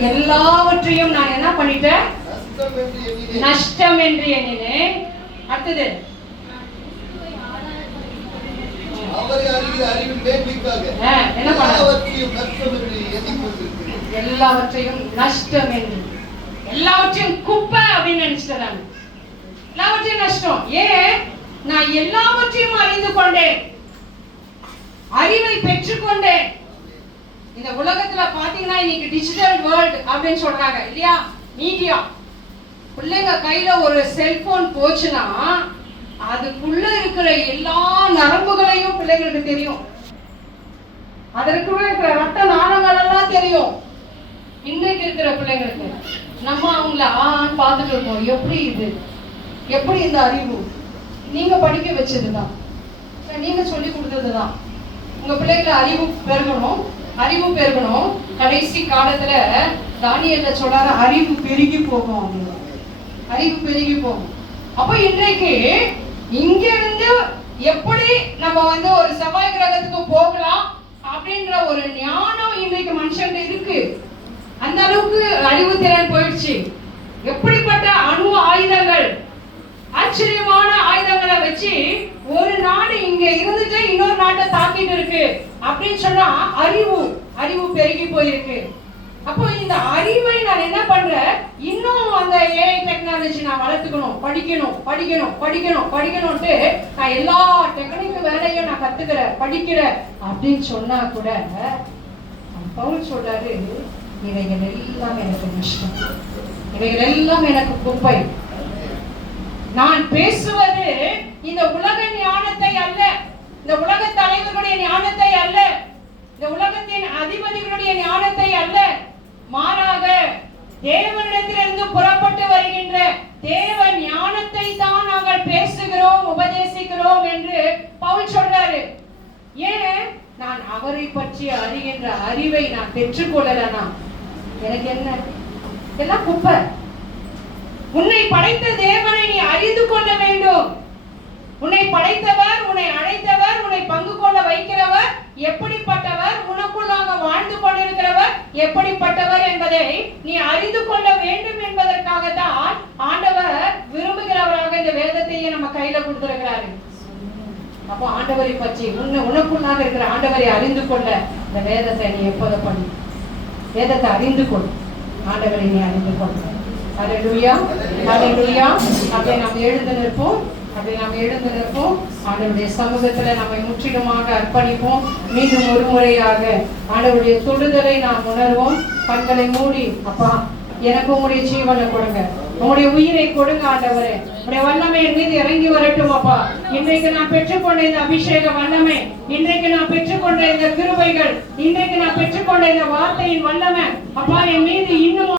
எல்லாவற்றையும் நான் என்ன பண்ணிட்டேன்? நஷ்டம் என்று எண்ணினேன். அடுத்தது. எல்லாவற்றையும் நஷ்டம் என்று. எல்லாவற்றையும் குப்பை அப்படின்னு நினைச்சிட்டேன் நான் எல்லாவற்றையும் நஷ்டம். ஏன்? நான் எல்லாவற்றையும் அறிந்து கொண்டேன். அறிவை பெற்றுக்கொண்டேன். இந்த உலகத்துல பாத்தீங்கன்னா இன்னைக்கு டிஜிட்டல் வேர்ல்டு அப்படின்னு சொல்றாங்க இல்லையா? மீடியா பிள்ளைங்க கையில ஒரு செல்போன் போச்சுன்னா அதுக்குள்ள இருக்கிற எல்லா நரம்புகளையும் பிள்ளைங்களுக்கு தெரியும். அதற்குள்ள இருக்கிற ரத்த நாளங்கள் எல்லாம் தெரியும். இன்னைக்கு இருக்கிற பிள்ளைங்களுக்கு. நம்ம அவங்கள ஆன்னு பார்த்துட்டு இருக்கோம். எப்படி இது? எப்படி இந்த அறிவு? நீங்க படிக்க வச்சதுதான். நீங்க சொல்லி கொடுத்ததுதான். உங்க பிள்ளைகளை அறிவு பெருகணும். அறிவு பெருகணும். கடைசி காலத்துல தானியல்ல சொல்றாரு அறிவு பெருகி போகும் அப்படின்னு அறிவு பெருகி போகும். அப்ப இன்றைக்கு இங்க இருந்து எப்படி நம்ம வந்து ஒரு செவ்வாய் கிரகத்துக்கு போகலாம் அப்படின்ற ஒரு ஞானம் இன்றைக்கு மனுஷன்கிட்ட இருக்கு. அந்த அளவுக்கு அறிவு திறன் போயிடுச்சு. எப்படி இங்க இருந்துட்டு இன்னொரு நாட்டை தாக்கிட்டு இருக்கு. அப்படின்னு சொன்னா அறிவு அறிவு பெருகி போயிருக்கு. அப்போ இந்த அறிவை நான் என்ன பண்றேன்? இன்னும் அந்த ஏஐ டெக்னாலஜி நான் வளர்த்துக்கணும். படிக்கணும் படிக்கணும் படிக்கணும் படிக்கணும்ட்டு நான் எல்லா டெக்னிக் வேலையும் நான் கத்துக்கிறேன் படிக்கிறேன். அப்படின்னு சொன்னா கூட பவுல் சொல்றாரு இவைகள் எல்லாம் எனக்கு நஷ்டம். இவைகள் எல்லாம் எனக்கு குப்பை. நான் பேசுவது இந்த உலக ஞான அல்ல. இந்த உலக தலைவர்களுடைய ஞானத்தை அல்ல. இந்த உலகத்தின் அதிபதிகளுடைய ஞானத்தை அல்ல. மாறாக தேவனிடத்திலிருந்து புறப்பட்டு வருகின்ற தேவ ஞானத்தை தான் நாங்கள் பேசுகிறோம் உபதேசிக்கிறோம் என்று பவுல் சொல்றாரு. ஏன்? நான் அவரை பற்றி அறிகின்ற அறிவை நான் பெற்றுக்கொள்ளலனா எனக்கு என்ன? எல்லாம் குப்பை. உன்னை படைத்த தேவனை நீ அறிந்து கொள்ள வேண்டும் உன்னை படைத்தவர் உன்னை அழைத்தவர் உன்னை வைக்கிறவர் எப்படிப்பட்டவர் உனக்குள்ளாக வாழ்ந்து கொண்டிருக்கிறவர் எப்படிப்பட்டவர் என்பதை நீ அறிந்து கொள்ள வேண்டும் என்பதற்காக தான் ஆண்டவர் விரும்புகிறவராக இந்த வேதத்தையே நம்ம கையில கொடுத்திருக்கிறாரு. அப்போ ஆண்டவரை பற்றி உன்னை உனக்குள்ளாக இருக்கிற ஆண்டவரை அறிந்து கொள்ள இந்த வேதத்தை நீ எப்போது பண்ணு? வேதத்தை அறிந்து கொள். ஆண்டவரை நீ அறிந்து கொள்ள ஹalleluya ஹalleluya அப்படியே நாம் எழுந்து நிற்போம். அப்படி நாம் எழுந்து நிற்போம் ஆண்டவருடைய சமூகத்துல நம்மை முற்றிலுமாக அர்ப்பணிப்போம். மீண்டும் ஒரு முறையாக ஆண்டவருடைய தொடுதலை நாம் உணர்வோம். கண்களை மூடி அப்பா எனக்கு உங்களுடைய ஜீவனை கொடுங்க. உங்களுடைய உயிரை கொடுங்க ஆண்டவரே. உங்களுடைய வல்லமை என் மீது இறங்கி வரட்டும் அப்பா. இன்றைக்கு நான் பெற்றுக்கொண்ட இந்த அபிஷேக வல்லமை இன்றைக்கு நான் பெற்றுக்கொண்ட இந்த கிருபைகள் இன்றைக்கு நான் பெற்றுக்கொண்ட இந்த வார்த்தையின் வல்லமை அப்பா என் மீது இன்னும்